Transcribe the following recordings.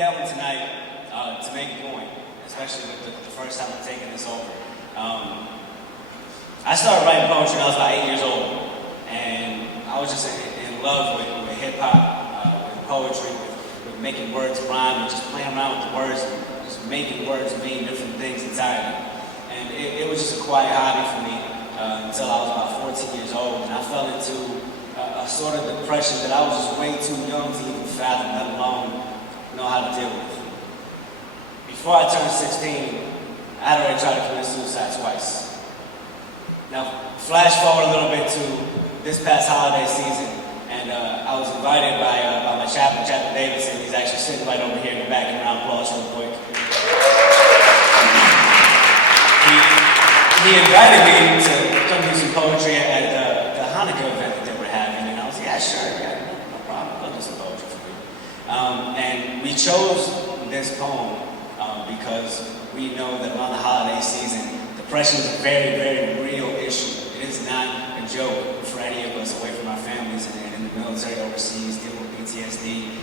that one tonight to make a point, especially with the first time I'm taking this over. I started writing poetry when I was about 8 years old, and I was just in love with hip-hop, with poetry, with making words rhyme, and just playing around with the words, and just making words mean different things entirely. And it was just a quiet hobby for me until I was about 14 years old, and I fell into a sort of depression that I was just way too young to even fathom, let alone know how to deal with. Before I turned 16, I had already tried to commit suicide twice. Now, flash forward a little bit to this past holiday season, and I was invited by my chaplain, Chaplain Davidson. He's actually sitting right over here in the back, and round of applause real quick. He invited me to come do some poetry at the Hanukkah event that they were having, and I was like, yeah, sure, yeah, no problem, I'll do some poetry for you. And we chose this poem because we know that around the holiday season, depression is a very, very real issue. It is not a joke for any of us away from our families and in the military overseas, dealing with PTSD,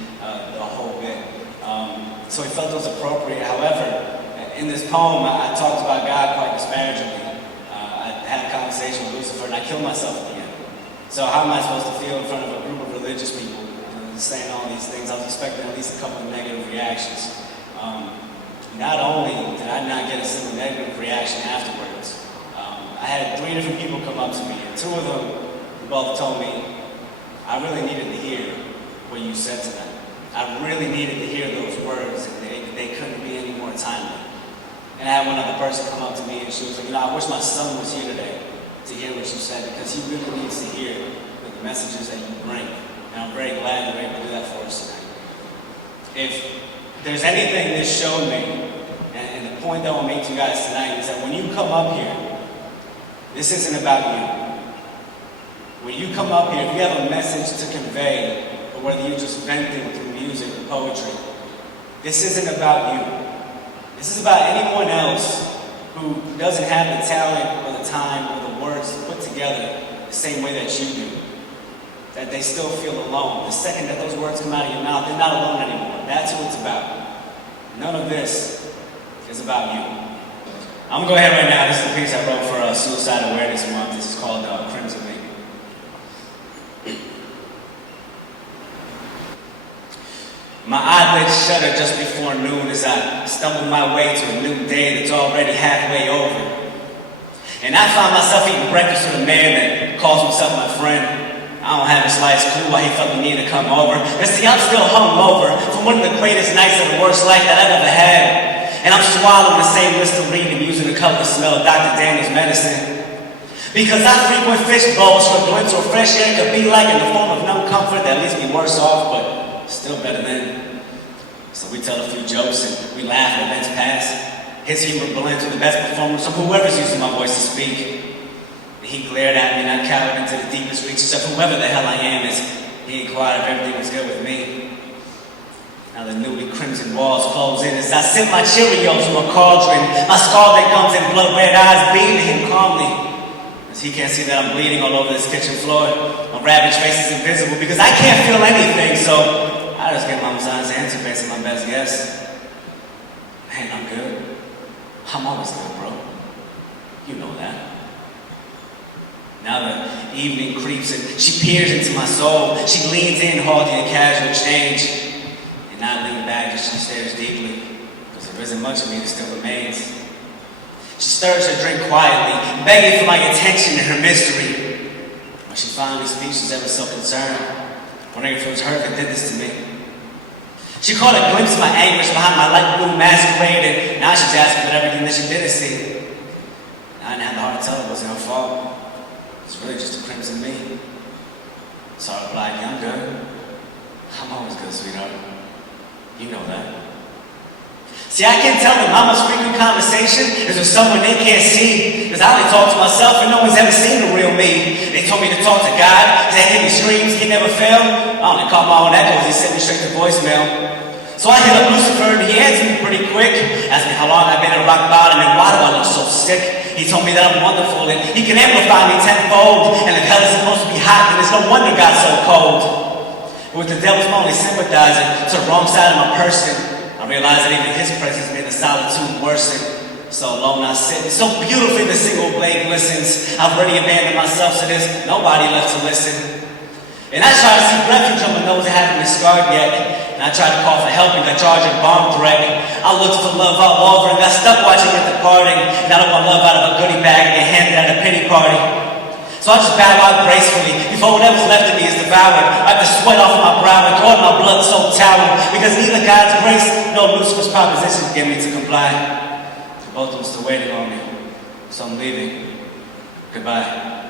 the whole bit. So we felt it was appropriate. However, in this poem, I talked about God quite disparagingly. I had a conversation with Lucifer, and I killed myself at the end. So how am I supposed to feel in front of a group of religious people saying all these things? I was expecting at least a couple of negative reactions. Not only did I not get a single negative reaction afterwards, I had 3 different people come up to me, and 2 of them both told me, I really needed to hear what you said to them. I really needed to hear those words, and they couldn't be any more timely. And I had one other person come up to me, and she was like, I wish my son was here today to hear what you said, because he really needs to hear the messages that you bring. And I'm very glad that we're able to do that for us tonight. If there's anything this showed me, and the point that I want to make to you guys tonight is that when you come up here, this isn't about you. When you come up here, if you have a message to convey, or whether you just vent it through music or poetry, this isn't about you. This is about anyone else who doesn't have the talent or the time or the words put together the same way that you do. That they still feel alone. The second that those words come out of your mouth, they're not alone anymore. That's who it's about. None of this is about you. I'm gonna go ahead right now. This is a piece I wrote for Suicide Awareness Month. This is called Crimson Baby. My eyelids shudder just before noon as I stumble my way to a new day that's already halfway over. And I find myself eating breakfast with a man that calls himself my friend. I don't have the slightest clue why he felt the need to come over. But see, I'm still hungover from one of the greatest nights of the worst life that I've ever had. And I'm swallowing the same Listerine and using a cup to smell Dr. Daniel's medicine. Because I frequent fish bowls for a glimpse of fresh air could be like in the form of no comfort that leaves me worse off, but still better than. So we tell a few jokes and we laugh when events pass. His humor blends with the best performance of whoever's using my voice to speak. He glared at me and I cowered into the deepest reaches of whoever the hell I am as he inquired if everything was good with me. Now the newly crimson walls close in as I sip my Cheerios from a cauldron, my scalded gums and blood-red eyes beaming at him calmly. As he can't see that I'm bleeding all over this kitchen floor, my ravaged face is invisible because I can't feel anything, so I just get my son's answer based on my best guess. Man, I'm good. I'm always good, bro. You know that. Now the evening creeps and she peers into my soul. She leans in, holding a casual exchange. And I lean back as she stares deeply, because there isn't much of me that still remains. She stirs her drink quietly, begging for my attention and her mystery. When she finally speaks, she's ever so concerned, wondering if it was her that did this to me. She caught a glimpse of my anguish behind my light blue masquerade, and now she's asking about everything that she didn't see. I didn't have the heart to tell her it wasn't her fault. It's really just a crimson me. So I replied, yeah, I'm good. I'm always good, sweetheart. You know that. See, I can tell that Mama's frequent conversation is with someone they can't see, because I only talk to myself and no one's ever seen the real me. They told me to talk to God, because they hear me screams, he never failed. I only caught my own echoes, he sent me straight to voicemail. So I hit up Lucifer and he answered me pretty quick, asked me how long I've been at rock bottom and why do I look so sick. He told me that I'm wonderful and he can amplify me tenfold, and if hell is supposed to be hot, then it's no wonder God's so cold. With the devil's only sympathizing to the wrong side of my person. I realize that even his presence made the solitude worsen. So alone I sit, and so beautifully the single blade glistens. I've already abandoned myself to this, nobody left to listen. And I try to seek refuge on the nose that haven't been scarred yet. And I try to call for help and got charged a bomb threat. I looked for love all over and got stuck watching it departing. And I don't want love out of a goodie bag and get handed at a pity party. So I just bow out gracefully before whatever's left of me is devoured. I have the sweat off my brow and all my blood so towered. Because neither God's grace nor Lucifer's propositions get me to comply. Both of them still waiting on me, so I'm leaving. Goodbye.